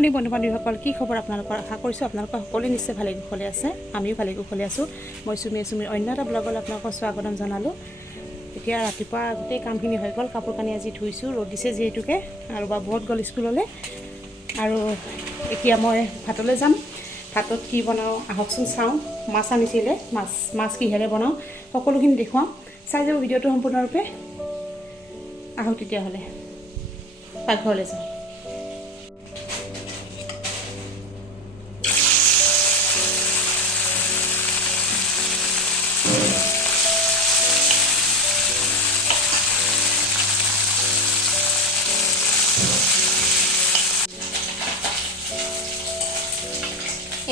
Morning বন্ধু বান্ধৱীসকল, কি খবৰ আপোনালোকৰ? আশা কৰিছোঁ আপোনালোকৰ সকলোৱে নিশ্চয় ভালে কুশলে আছে। আমিও ভালে কুশলে আছোঁ। মই চুমিৰ অন্য এটা ব্লগলৈ আপোনালোকক স্বাগতম জনালোঁ। এতিয়া ৰাতিপুৱা গোটেই কামখিনি হৈ গ'ল। কাপোৰ কানি আজি ধুইছোঁ, ৰ'দ দিছে যিহেতুকে, আৰু বহুত গ'ল স্কুললৈ। আৰু এতিয়া মই ভাতলৈ যাম। ভাতত কি বনাওঁ আহকচোন চাওঁ। মাছ আনিছিলে, মাছ কিহেৰে বনাওঁ সকলোখিনি দেখুৱাম। চাই যাব ভিডিঅ'টো সম্পূৰ্ণৰূপে। আহক তেতিয়াহ'লে পাকঘৰলৈ যাওঁ।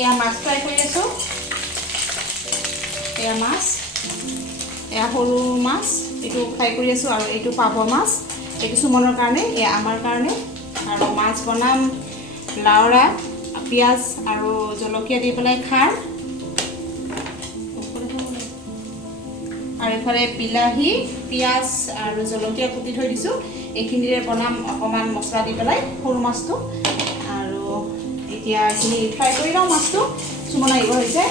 এয়া মাছ ফ্ৰাই কৰি আছোঁ। এয়া মাছ, এয়া সৰু মাছ, এইটো ফ্ৰাই কৰি আছোঁ। আৰু এইটো পাভ মাছ, এইটো সুমনৰ কাৰণে, এয়া আমাৰ কাৰণে। আৰু মাছ বনাম লাওৰা, পিঁয়াজ আৰু জলকীয়া দি পেলাই খাৰ, আৰু এইফালে বিলাহী, পিঁয়াজ আৰু জলকীয়া কুটি থৈ দিছোঁ। এইখিনিৰে বনাম অকণমান মছলা দি পেলাই সৰু মাছটো। আৰু এতিয়া এইখিনি ফ্ৰাই কৰি লওঁ মাছটো। সুমন আহিব হৈছে,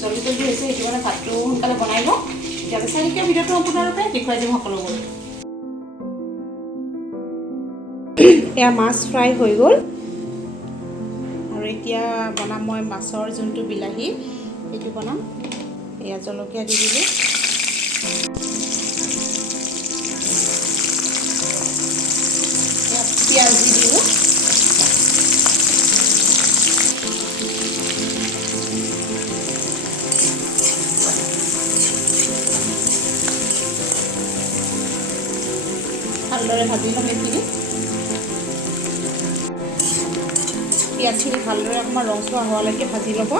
জলদি হৈছে, সেইটো কাৰণে ভাতটো সোনকালে বনাই লওঁ। তেতিয়াহ'লে চাই থাকিব ভিডিঅ'টো সম্পূৰ্ণৰূপে, দেখুৱাই দিম সকলোবোৰ। এয়া মাছ ফ্ৰাই হৈ গ'ল। আৰু এতিয়া বনাম মই মাছৰ যোনটো বিলাহী, সেইটো বনাম। এয়া জলকীয়া দি দিলোঁ, পিঁয়াজ দি দিলোঁ, ভালদৰে ভাজি ল'ম এইখিনি। পিঁয়াজখিনি ভালদৰে অকণমান ৰঙচুৱা হোৱালৈকে ভাজি ল'ব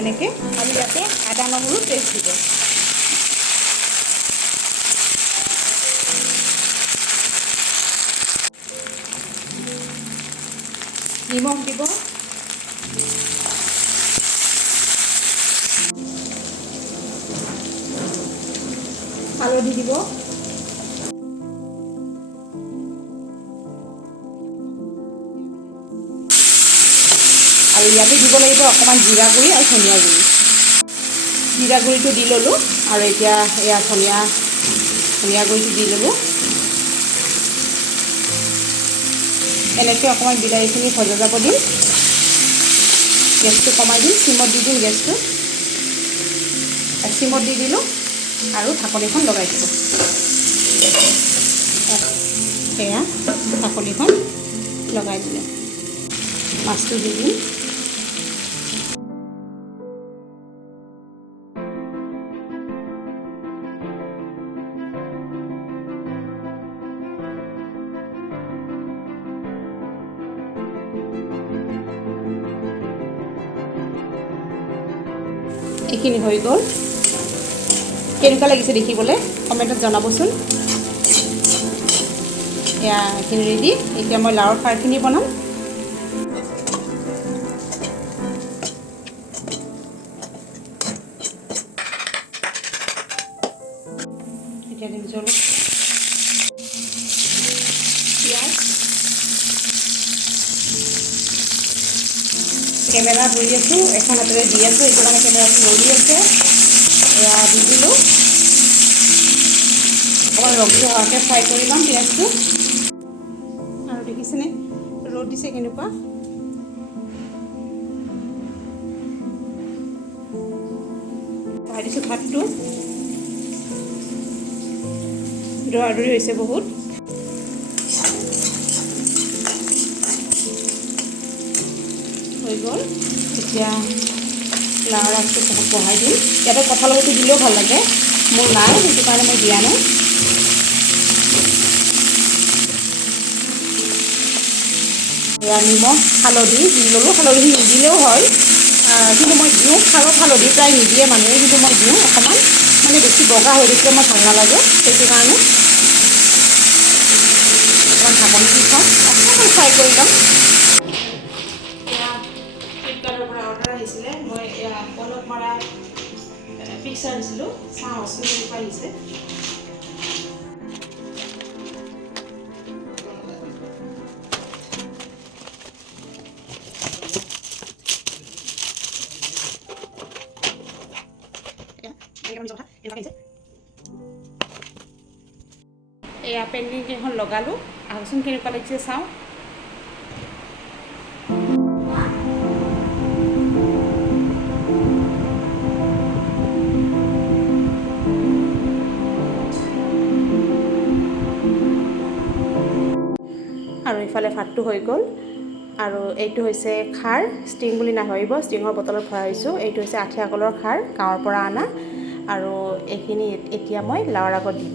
এনেকৈ। আৰু ইয়াতে আদা নহৰু পেষ্ট দিব। নিমখ দিব, হালধি দিব, আৰু ইয়াতে দিব লাগিব অকণমান জিৰা গুড়ি আৰু ধনিয়া গুড়ি। জিৰা গুড়িটো দি ল'লোঁ, আৰু এতিয়া এয়া ধনিয়া গুড়িটো দি ল'লোঁ। এনেকৈ অকণমান বিলাহীখিনি ভজা যাব দিম। গেছটো কমাই দিম, চিমত দি দিম গেছটো। চিমত দি দিলোঁ আৰু ঢাকনিখন লগাই দিলোঁ। এয়া ঢাকনিখন লগাই দিলে, মাছটো দি দিম। এইখিনি হৈ গ'ল। কেনেকুৱা লাগিছে দেখিবলৈ কমেণ্টত জনাবচোন। এয়া এইখিনি ৰেডি। এতিয়া মই লাওৰ খাৰখিনি বনাম। এতিয়া দিম জলকীয়া, পিঁয়াজ, কেমেৰা ধৰি আছোঁ, এখন হাতেৰে দি আছোঁ, এইটো কাৰণে কেমেৰাটো লৰি আছে। এয়া দি দিলোঁ, অকণমান ৰঙচুৱা হোৱাকৈ ফ্ৰাই কৰি ল'ম পিঁয়াজটো। আৰু দেখিছেনে ৰ'দ দিছে কেনেকুৱা। বহাই দিছোঁ ভাতটো, দৌৰা-দৌৰি হৈছে বহুত। হৈ গ'ল। এতিয়া লাওৰ আগটো বহাই দিম। ইয়াতে কঁঠালৰ গুটি দিলেও ভাল লাগে, মোৰ নাই, সেইটো কাৰণে মই দিয়া নাই। এয়া নিমখ হালধি দি ল'লোঁ। হালধি নিদিলেও হয়, কিন্তু মই দিওঁ। খাৰত হালধি প্ৰায় নিদিয়ে মানুহে, কিন্তু মই দিওঁ অকণমান, মানে বেছি বগা হৈ দেখিলে মই ভাল নালাগে, সেইটো কাৰণে। অকণমান ঢাকনি দি থওঁ, অকণমান ফ্ৰাই কৰি ল'ম। ফ্লিপকাৰ্টৰ পৰা অৰ্ডাৰ আহিছিলে, মই কলত মৰা পিকচাৰ দিছিলোঁ, চাওঁচোন কেনেকুৱা আহিছে। এয়া পেইণ্টিং কেইখন লগালোঁ আহকচোন কেনেকুৱা লাগিছে চাওঁ আৰু ইফালে ভাতটো হৈ গ'ল আৰু এইটো হৈছে খাৰ ষ্টিং বুলি নাভাবিব ষ্টিঙৰ বটলত ভৰাইছোঁ এইটো হৈছে আঠিয়া কলৰ খাৰ গাঁৱৰ পৰা অনা আৰু এইখিনি এতিয়া মই লাওৰ আগত দিম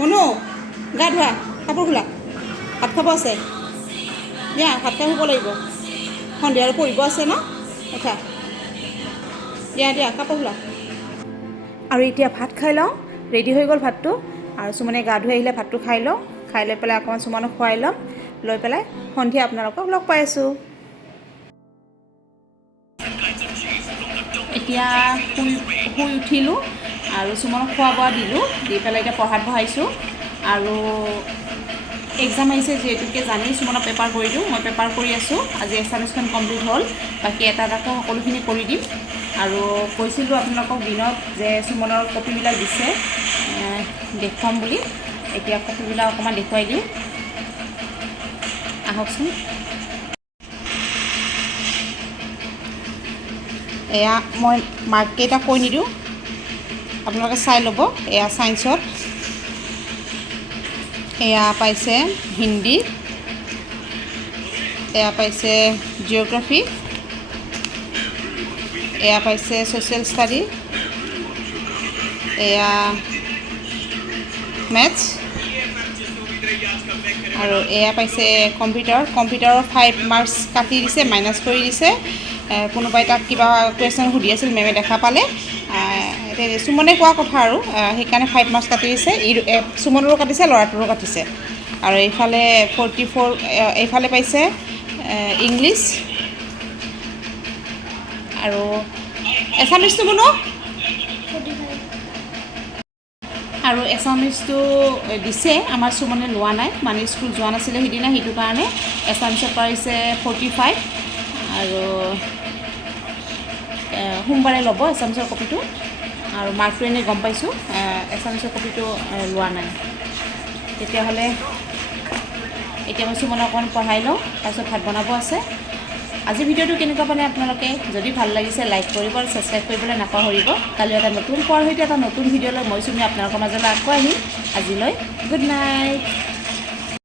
মনো গা ধোৱা কাপোৰ খোলা ভাত খাব আছে দিয়া ভাত খাই শুব লাগিব সন্ধিয়া আৰু পঢ়িব আছে ন উঠা দিয়া দিয়া কাপোৰ খোলা আৰু এতিয়া ভাত খাই লওঁ ৰেডি হৈ গ'ল ভাতটো আৰু সুমনে গা ধুই আহিলে ভাতটো খাই লওঁ খাই লৈ পেলাই অকণমান সুমনক খুৱাই ল'ম লৈ পেলাই সন্ধিয়া আপোনালোকক লগ পাই আছোঁ এতিয়া শুই উঠিলোঁ আৰু সুমনক খোৱা বোৱা দিলোঁ দি পেলাই এতিয়া পঢ়াত বহাইছোঁ আৰু এক্সাম আহিছে যিহেতুকে জানেই সুমনক পেপাৰ কৰি দিওঁ মই পেপাৰ কৰি আছোঁ আজি এছামিছখন কমপ্লিট হ'ল বাকী এটা এটাকৈ সকলোখিনি কৰি দিম আৰু কৈছিলোঁ আপোনালোকক দিনত যে সুমনৰ কপিবিলাক দিছে দেখুৱাম বুলি এতিয়া কপিবিলাক অকণমান দেখুৱাই দিওঁ আহকচোন এয়া মই মাৰ্ককেইটা কৈ নিদিওঁ আপোনালোকে চাই ল'ব এয়া ছায়েন্সত এয়া পাইছে হিন্দী এয়া পাইছে জিঅ'গ্ৰাফী এয়া পাইছে ছ'চিয়েল ষ্টাডি এয়া মেথছ আৰু এয়া পাইছে কম্পিউটাৰৰ 5 মাৰ্কছ কাটি দিছে মাইনাছ কৰি দিছে কোনোবাই তাক কিবা কুৱেশ্যন সুধি আছিল মেমে দেখা পালে সুমনে কোৱা কথা আৰু সেইকাৰণে 5 মাৰ্কছ কাটি দিছে সুমনৰো কাটিছে ল'ৰাটোৰো কাটিছে আৰু এইফালে 44 এইফালে পাইছে ইংলিছ আৰু এছামিছটো বনো আৰু এছামিছটো দিছে আমাৰ সুমনে লোৱা নাই মানে স্কুল যোৱা নাছিলে সিদিনা সেইটো কাৰণে এছামিছত পাৰিছে 45 আৰু সোমবাৰে ল'ব এছামিছৰ কপিটো আৰু মাৰ্কটো এনেই গম পাইছোঁ এছামিছৰ কপিটো লোৱা নাই তেতিয়াহ'লে এতিয়া মই সুমনক অকণমান পঢ়াই লওঁ তাৰপিছত ভাত বনাব আছে আজি ভিডিঅ'টো কেনেকুৱা পালে আপোনালোকে যদি ভাল লাগিছে লাইক কৰিব আৰু ছাবস্ক্ৰাইব কৰিবলৈ নাপাহৰিব কালি এটা নতুন পঢ়াৰ সৈতে এটা নতুন ভিডিঅ'লৈ মই সুমি আপোনালোকৰ মাজলৈ আকৌ আহিম আজিলৈ গুড নাইট